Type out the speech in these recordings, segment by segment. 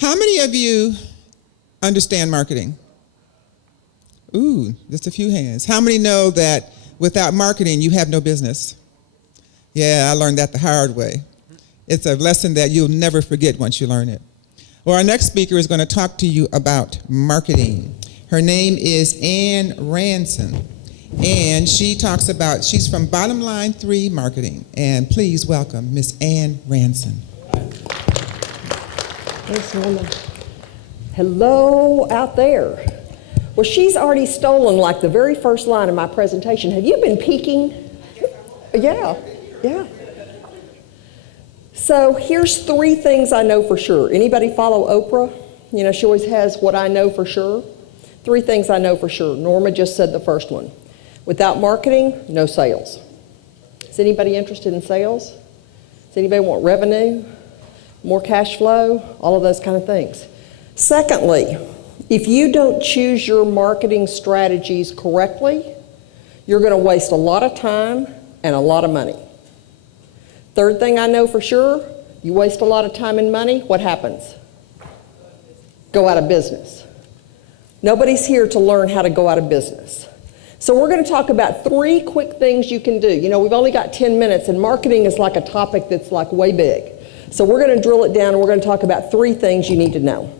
How many of you understand marketing? Ooh, just a few hands. How many know that without marketing, you have no business? Yeah, I learned that the hard way. It's a lesson that you'll never forget once you learn it. Well, our next speaker is going to talk to you about marketing. Her name is Ranson, and she's from Bottom Line 3 Marketing. And please welcome Miss Ranson. Thanks, Norma. Hello out there. Well, she's already stolen like the very first line of my presentation. Have you been peeking? Yeah. So here's 3 things I know for sure. Anybody follow Oprah? You know, she always has what I know for sure. 3 things I know for sure. Norma just said the first one. Without marketing, no sales. Is anybody interested in sales? Does anybody want revenue? More cash flow? All of those kind of things. Secondly, if you don't choose your marketing strategies correctly, you're going to waste a lot of time and a lot of money. Third thing I know for sure, you waste a lot of time and money, what happens? Go out of business. Nobody's here to learn how to go out of business. So we're going to talk about 3 quick things you can do. You know, we've only got 10 minutes, and marketing is like a topic that's like way big. So we're going to drill it down, and we're going to talk about 3 things you need to know.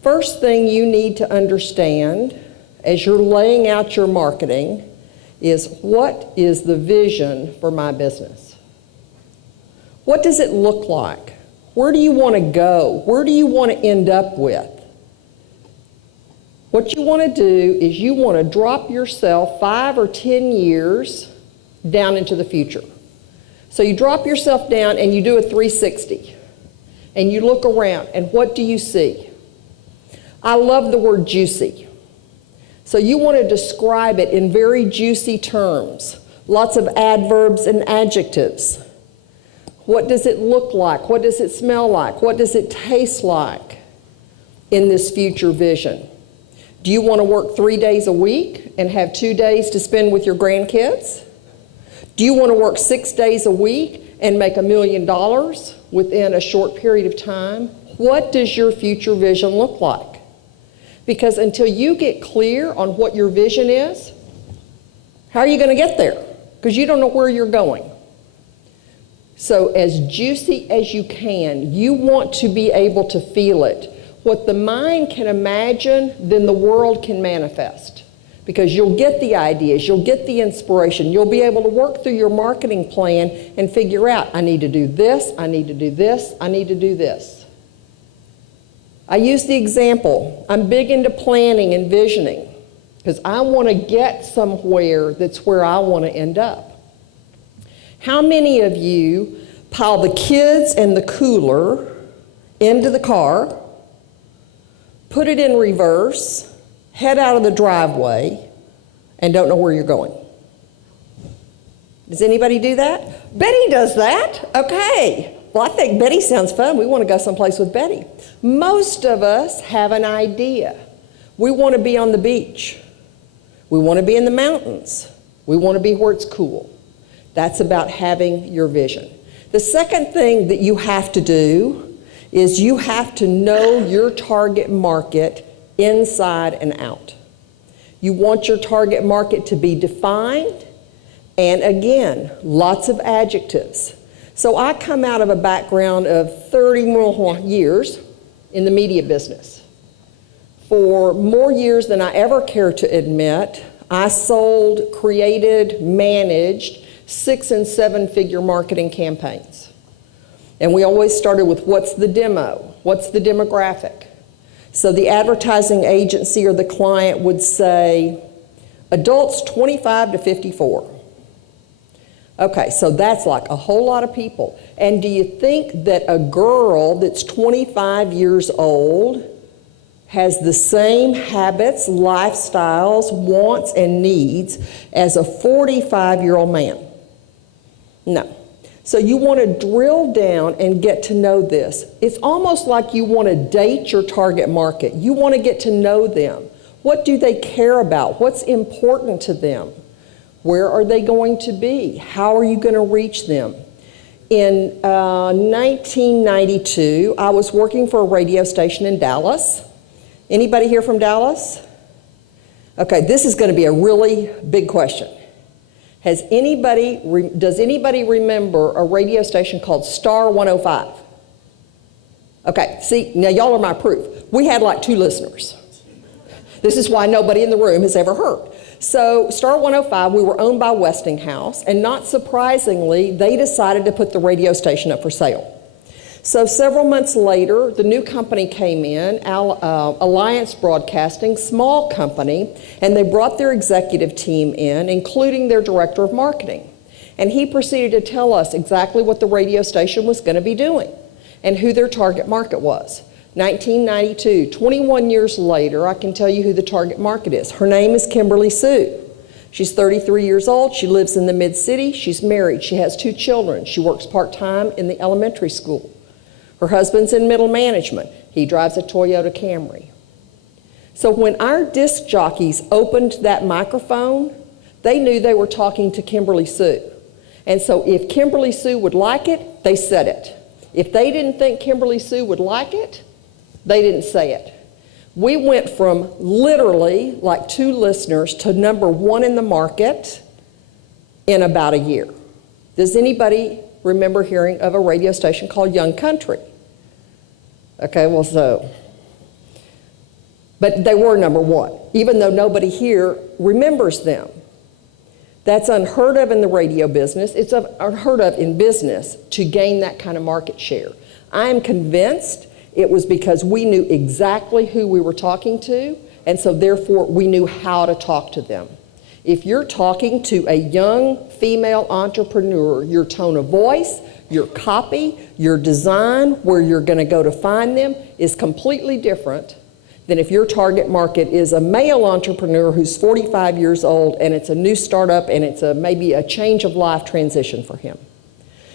First thing you need to understand as you're laying out your marketing is, what is the vision for my business? What does it look like? Where do you want to go? Where do you want to end up with? What you want to do is you want to drop yourself 5 or 10 years down into the future. So you drop yourself down and you do a 360 and you look around, and what do you see? I love the word juicy. So you want to describe it in very juicy terms, lots of adverbs and adjectives. What does it look like? What does it smell like? What does it taste like in this future vision? Do you want to work 3 days a week and have 2 days to spend with your grandkids? Do you want to work 6 days a week and make $1 million within a short period of time? What does your future vision look like? Because until you get clear on what your vision is, how are you going to get there? Because you don't know where you're going. So as juicy as you can, you want to be able to feel it. What the mind can imagine, then the world can manifest. Because you'll get the ideas, you'll get the inspiration, you'll be able to work through your marketing plan and figure out, I need to do this, I need to do this, I need to do this. I use the example, I'm big into planning and visioning because I want to get somewhere that's where I want to end up. How many of you pile the kids and the cooler into the car, put it in reverse, head out of the driveway, and don't know where you're going? Does anybody do that? Betty does that. Okay. Well, I think Betty sounds fun. We want to go someplace with Betty. Most of us have an idea. We want to be on the beach. We want to be in the mountains. We want to be where it's cool. That's about having your vision. The second thing that you have to do is you have to know your target market inside and out. You want your target market to be defined, and again, lots of adjectives. So I come out of a background of 30 more years in the media business. For more years than I ever care to admit, I sold, created, managed 6- and 7-figure marketing campaigns. And we always started with, what's the demo? What's the demographic? So the advertising agency or the client would say, adults 25 to 54. Okay, so that's like a whole lot of people. And do you think that a girl that's 25 years old has the same habits, lifestyles, wants, and needs as a 45-year-old man? No. So you want to drill down and get to know this. It's almost like you want to date your target market. You want to get to know them. What do they care about? What's important to them? Where are they going to be? How are you going to reach them? In 1992, I was working for a radio station in Dallas. Anybody here from Dallas? Okay, this is going to be a really big question. Does anybody remember a radio station called Star 105? Okay, see, now y'all are my proof. We had like 2 listeners. This is why nobody in the room has ever heard. So Star 105, we were owned by Westinghouse, and not surprisingly, they decided to put the radio station up for sale. So several months later, the new company came in, Alliance Broadcasting, small company, and they brought their executive team in, including their director of marketing. And he proceeded to tell us exactly what the radio station was going to be doing and who their target market was. 1992, 21 years later, I can tell you who the target market is. Her name is Kimberly Sue. She's 33 years old. She lives in the mid-city. She's married. She has 2 children. She works part-time in the elementary school. Her husband's in middle management. He drives a Toyota Camry. So when our disc jockeys opened that microphone, they knew they were talking to Kimberly Sue. And so if Kimberly Sue would like it, they said it. If they didn't think Kimberly Sue would like it, they didn't say it. We went from literally like 2 listeners to number 1 in the market in about a year. Does anybody remember hearing of a radio station called Young Country? Okay, well, but they were number 1, even though nobody here remembers them. That's unheard of in the radio business. It's unheard of in business to gain that kind of market share. I am convinced it was because we knew exactly who we were talking to, and so therefore we knew how to talk to them. If you're talking to a young female entrepreneur, your tone of voice, your copy, your design, where you're going to go to find them is completely different than if your target market is a male entrepreneur who's 45 years old and it's a new startup and it's maybe a change of life transition for him.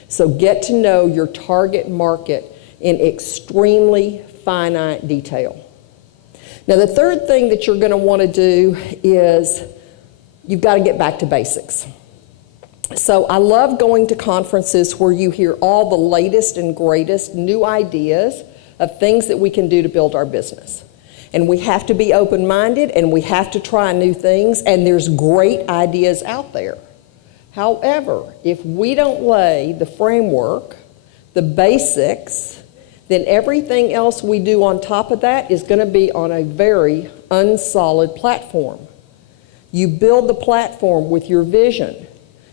So get to know your target market in extremely finite detail. Now, the third thing that you're going to want to do is you've got to get back to basics. So I love going to conferences where you hear all the latest and greatest new ideas of things that we can do to build our business. And we have to be open-minded and we have to try new things, and there's great ideas out there. However, if we don't lay the framework, the basics, then everything else we do on top of that is going to be on a very unsolid platform. You build the platform with your vision.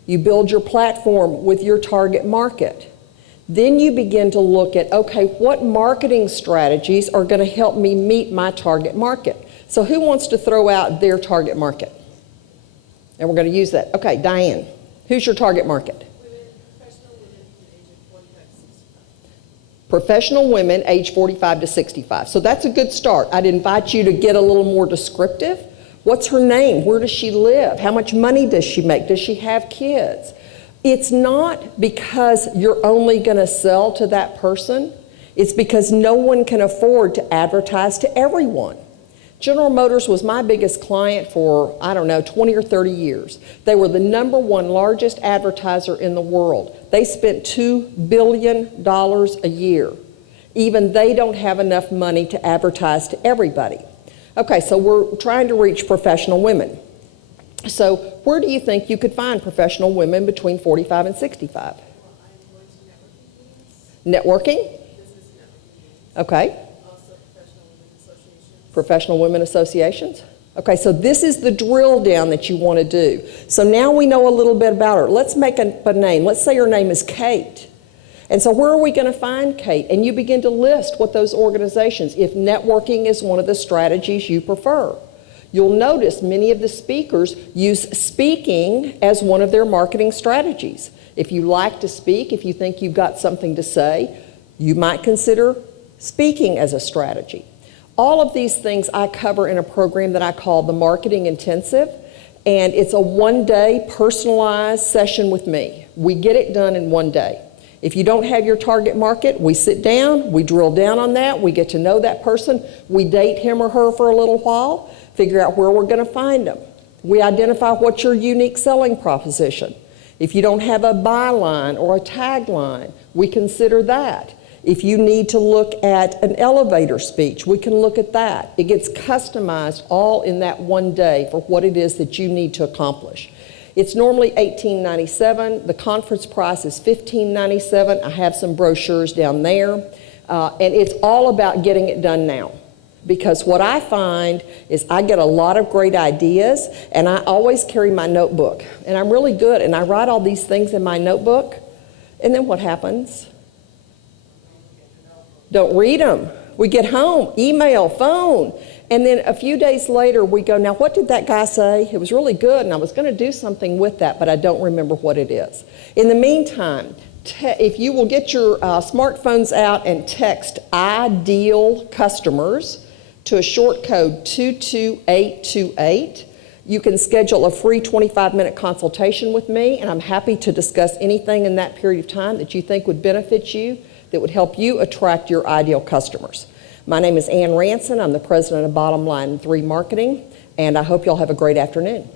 You build your platform with your target market. Then you begin to look at, okay, what marketing strategies are going to help me meet my target market? So who wants to throw out their target market? And we're going to use that. Okay, Diane, who's your target market? Professional women age 45 to 65. So that's a good start. I'd invite you to get a little more descriptive. What's her name? Where does she live? How much money does she make? Does she have kids? It's not because you're only going to sell to that person. It's because no one can afford to advertise to everyone. General Motors was my biggest client for, 20 or 30 years. They were the #1 largest advertiser in the world. They spent $2 billion a year. Even they don't have enough money to advertise to everybody. Okay, so we're trying to reach professional women. So where do you think you could find professional women between 45 and 65? Networking? Okay. Professional women associations? Okay, so this is the drill down that you want to do. So now we know a little bit about her. Let's make a name. Let's say her name is Kate. And so where are we going to find Kate? And you begin to list what those organizations, if networking is one of the strategies you prefer. You'll notice many of the speakers use speaking as one of their marketing strategies. If you like to speak, if you think you've got something to say, you might consider speaking as a strategy. All of these things I cover in a program that I call the Marketing Intensive, and it's a one-day personalized session with me. We get it done in one day. If you don't have your target market, we sit down, we drill down on that, we get to know that person, we date him or her for a little while, figure out where we're going to find them. We identify what's your unique selling proposition. If you don't have a byline or a tagline, we consider that. If you need to look at an elevator speech, we can look at that. It gets customized all in that one day for what it is that you need to accomplish. It's normally $18.97. The conference price is $15.97. I have some brochures down there. And it's all about getting it done now. Because what I find is I get a lot of great ideas, and I always carry my notebook. And I'm really good, and I write all these things in my notebook. And then what happens? Don't read them. We get home, email, phone. And then a few days later, we go, now what did that guy say? It was really good, and I was going to do something with that, but I don't remember what it is. In the meantime, if you will get your smartphones out and text ideal customers to a short code 22828, you can schedule a free 25-minute consultation with me, and I'm happy to discuss anything in that period of time that you think would benefit you, that would help you attract your ideal customers. My name is Ranson. I'm the president of Bottom Line 3 Marketing, and I hope you'll have a great afternoon.